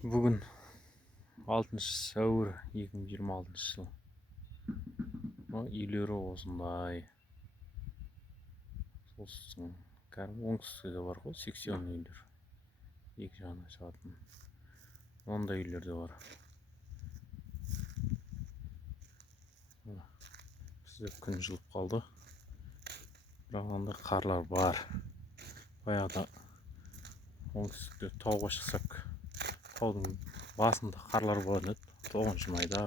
Бүгін 6 сәуір 2026 жыл. Үйлері осындай. Солтүстіктің оңтүстікте де бар ғой, сексенный үйлер. Екі жағына шығатын. Ондай үйлер де бар. Бізде күн жылып қалды. Бірақ анда қарлар бар. Баяғыда оңтүстікте тауға шықсақ, таудың басында қарлар болатын еді. 9 майда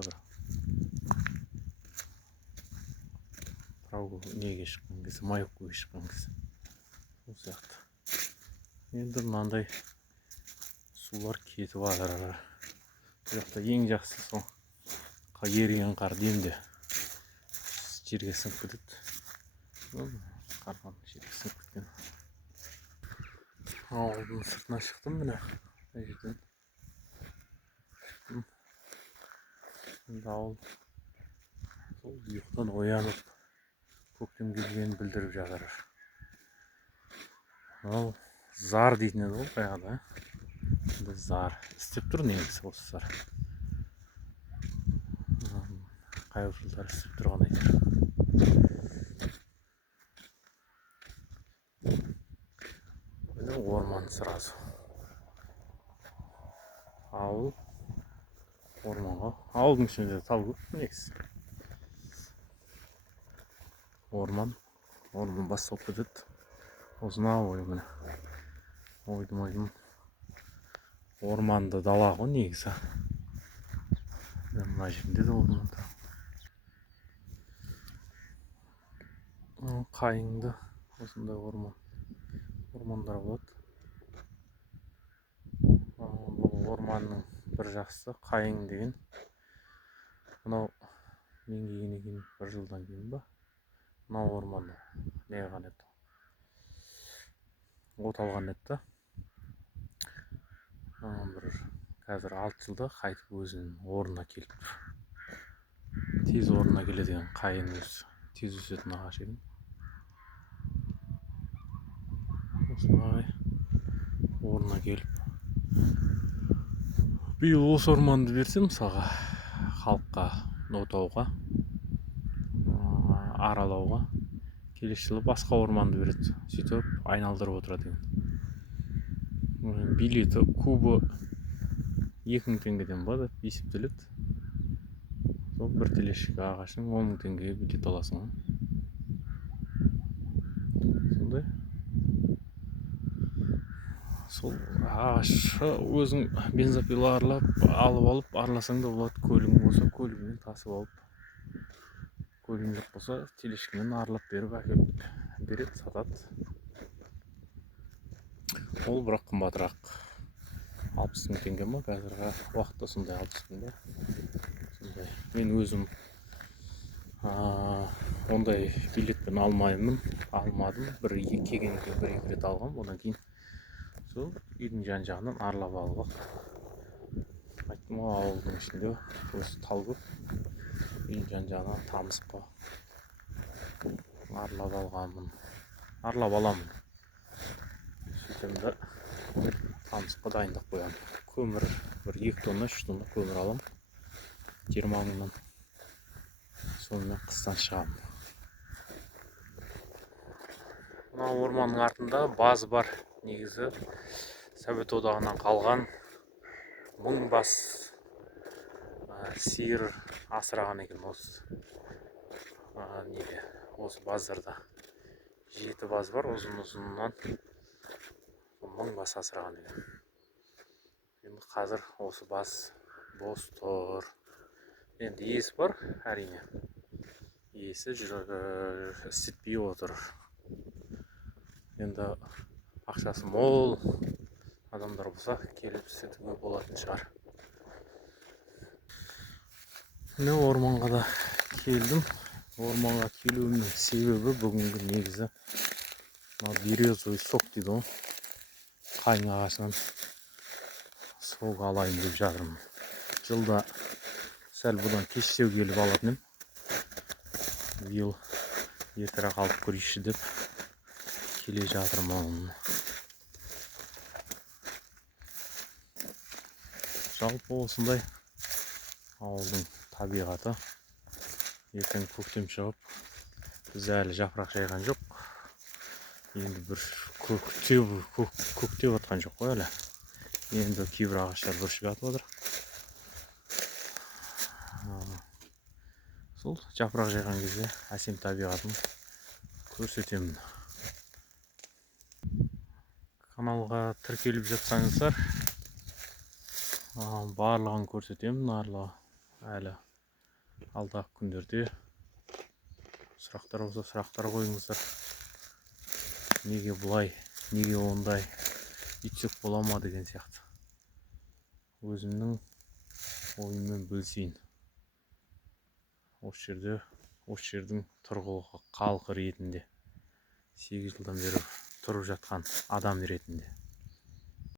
бір неге шыққан кезде, майөккеге шыққан кезде. Сол сияқты. Енді мынандай сулар кетіп жатыр. Бұл жақта ең жақсы сол еріген қар демде жерге сіңіп кетеді. Қардан жерге сіңіп кеткен. Ауылдың сыртына шықтым міне. Мына жерден. Енді ауыл сол ұйықтан оянып көктем келгенін білдіріп жатыр. Ол зар дейтін еді ғой баяғыда. Енді зар істеп тұр негізі осы зар. Қай жылдар істеп тұрған айтыр. Міне орман сразу. Ауыл орманға. Ауылдың ішінде тал көп негізі. Орман басталып кетеді. Осынау ой міне. Ойдым. Орманды дала ғой негізі. Мына жерінде де орман. Қайыңды осындай ормандар болады. Бұл орманның бір жақсысы қайың деген. Мынау мен келгеннен кейін бір жылдан кейін ба? Мынау орманды не қылған еді? От алған еді. Бір қазір 6 жылда қайтып өзінің орнына келіп тұр. Тез орнына келеді екен қайың өзі. Тез өсетін ағаш екен. Осылай орнына келіп. Биыл осы орманды берсем мысалға халыққа отауға, аралауға, келесі жылы басқа орманды береді. Сөйтіп айналдырып отырады екен. Билеті кубы 2000 теңгеден ба деп есептеледі. Сол бір телешік ағашың 10 000 теңгеге билет аласың. Сондай. Сол ағашы өзің бензопила алып алып араласаң да болады. Көлігің болса көлігімен тасып алып. Көлігің жоқ болса телешкімен аралап беріп әкеліп береді, сатады. Ол бірақ қымбатырақ. 60 000 теңге ма қазіргі уақытта сондай 60 000 ба? Сондай. Мен өзім ондай билетпен алмадым. Келгенде бір-екі рет алғам. Одан кейін сол үйдің жан-жағынан аралап алып. Айттым ғой, ауылдың ішінде осы тал көп. Үйдің жан-жағынан тамызыққа аралап аламын. Сөйтем де тамызыққа дайындап қоямын. Көмір бір 2 тонна, 3 тонна көмір алам. 20 000-нан. Сонымен қыстан шығамын. Мына орманның артында базы бар. Негізі Совет одағынан қалған 1000 бас сиыр асыраған екен осы базарда. 7 баз бар, ұзын-ұзыннан 1000 бас асыраған екен. Енді қазір осы баз бос тұр. Енді иесі бар, әрине. Иесі істетпей отыр. Енді ақшасы мол адамдар болса келіп істетуге болатын шығар. Міне орманға да келдім. Орманға келуімнің себебі бүгінгі негізі березовый сок дейді ғой. Қайың ағашынан сок алайын деп жатырмын. Жылда сәл бұдан кештеу келіп алатын ем. Биыл ертерек алып көрейінші деп келе жатырмын. Жалпы осындай ауылдың табиғаты. Ертең көктем шығып, біз әлі жапырақ жайған жоқ. Енді бір көктеп атқан жоқ қой әлі. Енді кейбір ағаштар бүршік атып отыр. Сол жапырақ жайған кезде әсем табиғатын көрсетемін. Каналға тіркеліп жатсаңыздар, барлығын көрсетемін. Әлі алдағы күндерде сұрақтар болса сұрақтар қойыңыздар. Неге бұлай, неге ондай, үйтсек бола ма деген сияқты. Өзімнің ойыммен бөлісейін. Осы жердің тұрғылықты халқы ретінде 8 жылдан бері тұрып жатқан адам ретінде.